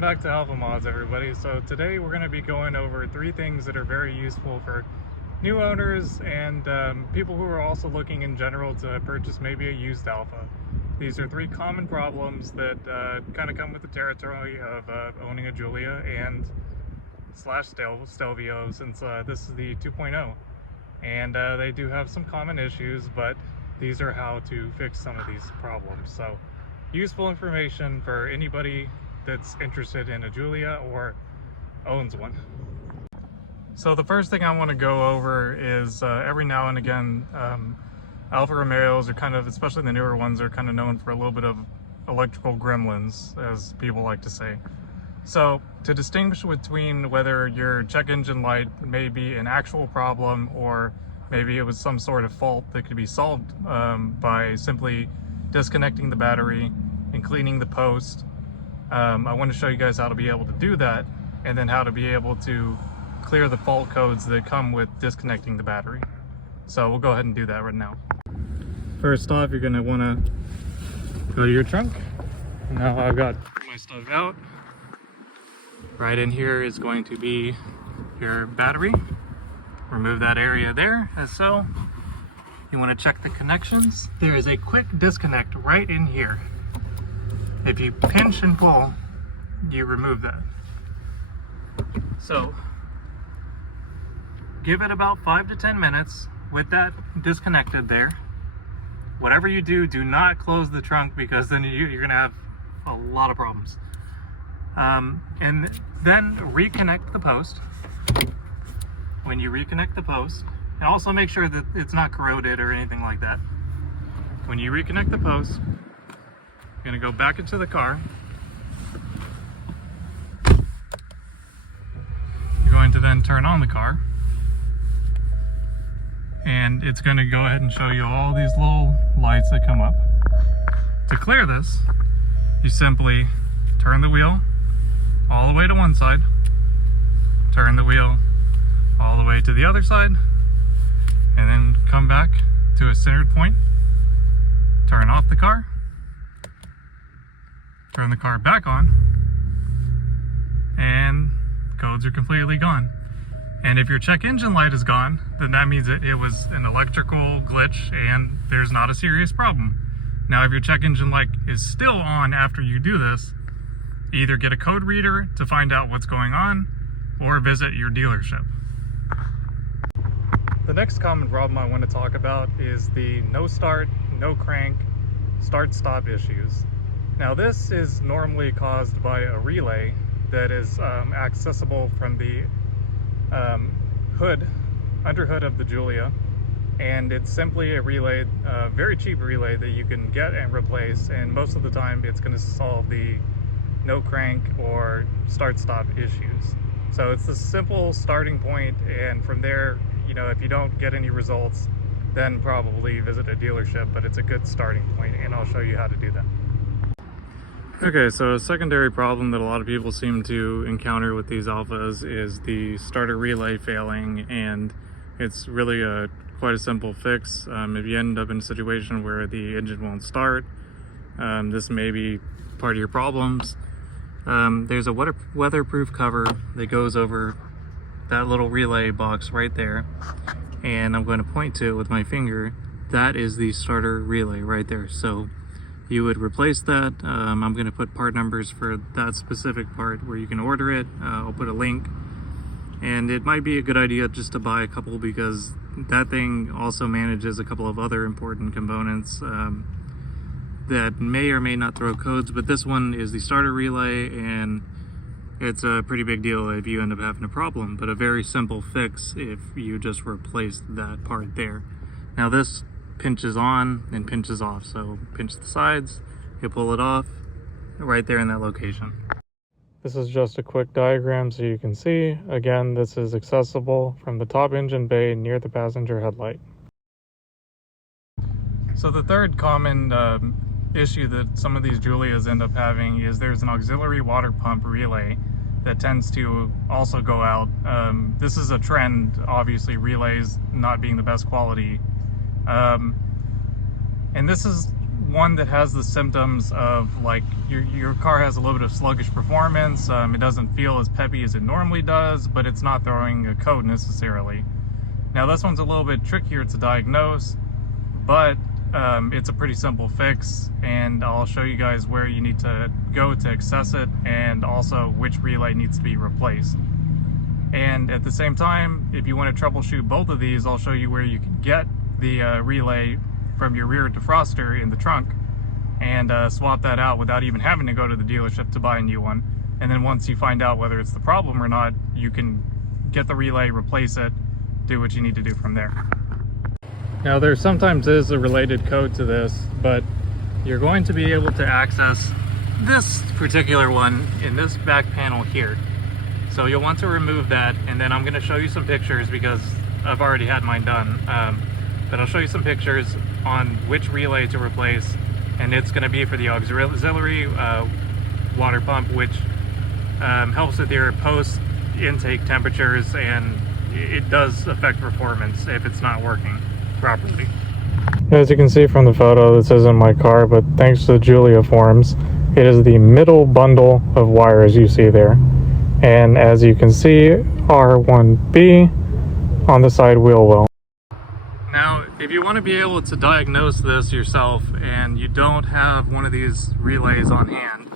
Welcome back to Alpha Mods, everybody. So today we're going to be going over 3 things that are very useful for new owners and people who are also looking in general to purchase maybe a used Alpha. These are 3 common problems that kind of come with the territory of owning a Giulia and slash Stelvio, since this is the 2.0. And they do have some common issues, but these are how to fix some of these problems. So useful information for anybody that's interested in a Giulia or owns one. So the first thing I want to go over is every now and again Alfa Romeos are kind of, especially the newer ones, are kind of known for a little bit of electrical gremlins, as people like to say. So to distinguish between whether your check engine light may be an actual problem or maybe it was some sort of fault that could be solved by simply disconnecting the battery and cleaning the post, I want to show you guys how to be able to do that, and then how to be able to clear the fault codes that come with disconnecting the battery. So we'll go ahead and do that right now. First off, you're going to want to go to your trunk. Now I've got my stuff out. Right in here is going to be your battery. Remove that area there, as so. You want to check the connections. There is a quick disconnect right in here. If you pinch and pull, you remove that. So give it about 5 to 10 minutes with that disconnected there. Whatever you do, do not close the trunk, because then you're going to have a lot of problems. And then reconnect the post. When you reconnect the post, and also make sure that it's not corroded or anything like that. When you reconnect the post, you're going to go back into the car. You're going to then turn on the car. And it's going to go ahead and show you all these little lights that come up. To clear this, you simply turn the wheel all the way to one side, turn the wheel all the way to the other side, and then come back to a centered point, turn off the car, turn the car back on, and codes are completely gone. And if your check engine light is gone, then that means that it was an electrical glitch and there's not a serious problem. Now, if your check engine light is still on after you do this, either get a code reader to find out what's going on or visit your dealership. The next common problem I want to talk about is the no start, no crank, start-stop issues. Now, this is normally caused by a relay that is accessible from the under hood of the Giulia, and it's simply a relay, very cheap relay that you can get and replace, and most of the time it's going to solve the no crank or start-stop issues. So it's a simple starting point, and from there, you know, if you don't get any results, then probably visit a dealership, but it's a good starting point, and I'll show you how to do that. Okay, so a secondary problem that a lot of people seem to encounter with these Alphas is the starter relay failing, and it's really quite a simple fix. If you end up in a situation where the engine won't start, this may be part of your problems. There's a weatherproof cover that goes over that little relay box right there, and I'm going to point to it with my finger. That is the starter relay right there. So you would replace that. I'm going to put part numbers for that specific part where you can order it. I'll put a link, and it might be a good idea just to buy a couple, because that thing also manages a couple of other important components that may or may not throw codes, but this one is the starter relay, and it's a pretty big deal if you end up having a problem, but a very simple fix if you just replace that part there. Now, this pinches on and pinches off, so pinch the sides, you pull it off right there in that location. This is just a quick diagram so you can see. Again, this is accessible from the top engine bay near the passenger headlight. So the third common issue that some of these Giulias end up having is there's an auxiliary water pump relay that tends to also go out. This is a trend, obviously, relays not being the best quality. And this is one that has the symptoms of like your car has a little bit of sluggish performance. It doesn't feel as peppy as it normally does, but it's not throwing a code necessarily. Now this one's a little bit trickier to diagnose, but it's a pretty simple fix, and I'll show you guys where you need to go to access it, and also which relay needs to be replaced. And at the same time, if you want to troubleshoot both of these, I'll show you where you can get the relay from your rear defroster in the trunk and swap that out without even having to go to the dealership to buy a new one. And then once you find out whether it's the problem or not, you can get the relay, replace it, do what you need to do from there. Now there sometimes is a related code to this, but you're going to be able to access this particular one in this back panel here. So you'll want to remove that, and then I'm going to show you some pictures because I've already had mine done. But I'll show you some pictures on which relay to replace, and it's going to be for the auxiliary water pump, which helps with your post intake temperatures, and it does affect performance if it's not working properly. As you can see from the photo, this isn't my car, but thanks to the Giulia forums, it is the middle bundle of wires you see there. And as you can see, R1B on the side wheel well. Now, if you want to be able to diagnose this yourself and you don't have one of these relays on hand,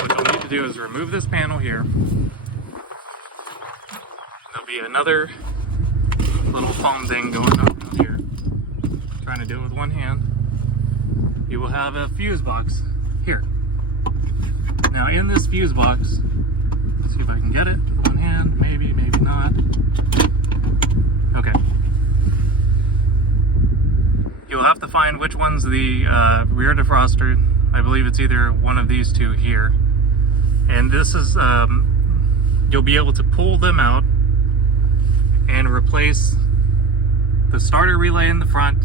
what you'll need to do is remove this panel here. There'll be another little foam thing going up here. Trying to do it with one hand. You will have a fuse box here. Now in this fuse box, let's see if I can get it with one hand, maybe, maybe not. Okay. You'll have to find which one's the rear defroster. I believe it's either one of these two here. And this is, you'll be able to pull them out and replace the starter relay in the front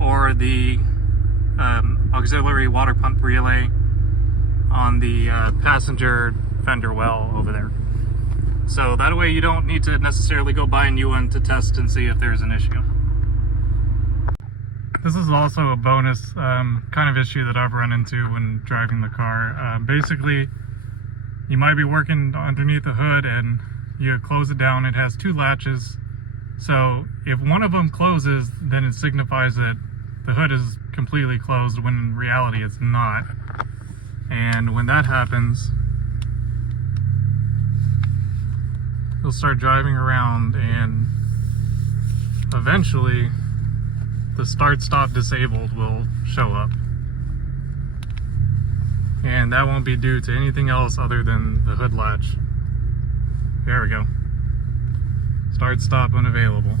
or the auxiliary water pump relay on the passenger fender well over there. So that way you don't need to necessarily go buy a new one to test and see if there's an issue. This is also a bonus kind of issue that I've run into when driving the car. Basically, you might be working underneath the hood and you close it down. It has two latches. So if one of them closes, then it signifies that the hood is completely closed, when in reality it's not. And when that happens, you'll start driving around and eventually the start-stop disabled will show up. And that won't be due to anything else other than the hood latch. There we go. Start-stop unavailable.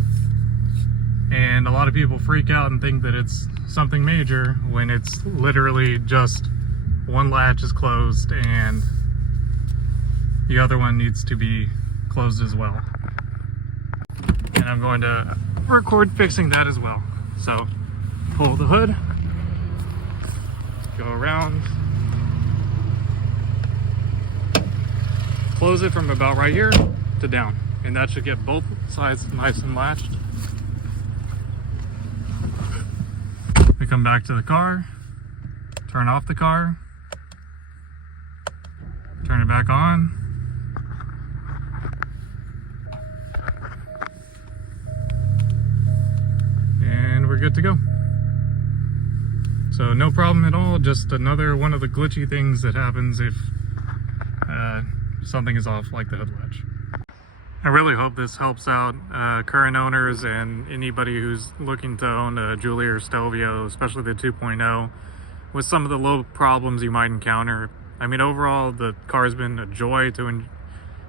And a lot of people freak out and think that it's something major when it's literally just one latch is closed and the other one needs to be closed as well. And I'm going to record fixing that as well. So pull the hood, go around, close it from about right here to down, and that should get both sides nice and latched. We come back to the car, turn off the car, turn it back on, and we're good to go. So no problem at all, just another one of the glitchy things that happens if something is off, like the hood latch. I really hope this helps out current owners and anybody who's looking to own a Giulia or Stelvio, especially the 2.0, with some of the low problems you might encounter. I mean, overall, the car's been a joy to,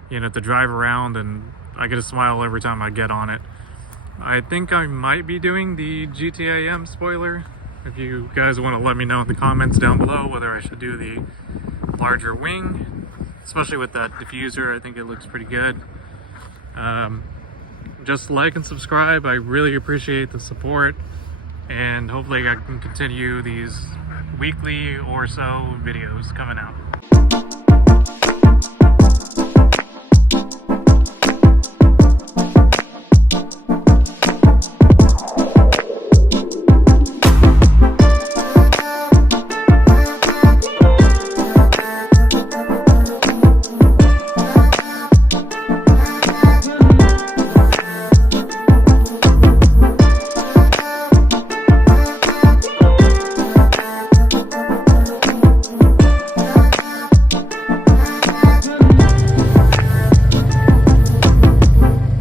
to drive around, and I get a smile every time I get on it. I think I might be doing the GTA M spoiler. If you guys want to let me know in the comments down below whether I should do the larger wing, especially with that diffuser. I think it looks pretty good. Just like and subscribe. I really appreciate the support, and hopefully I can continue these weekly or so videos coming out.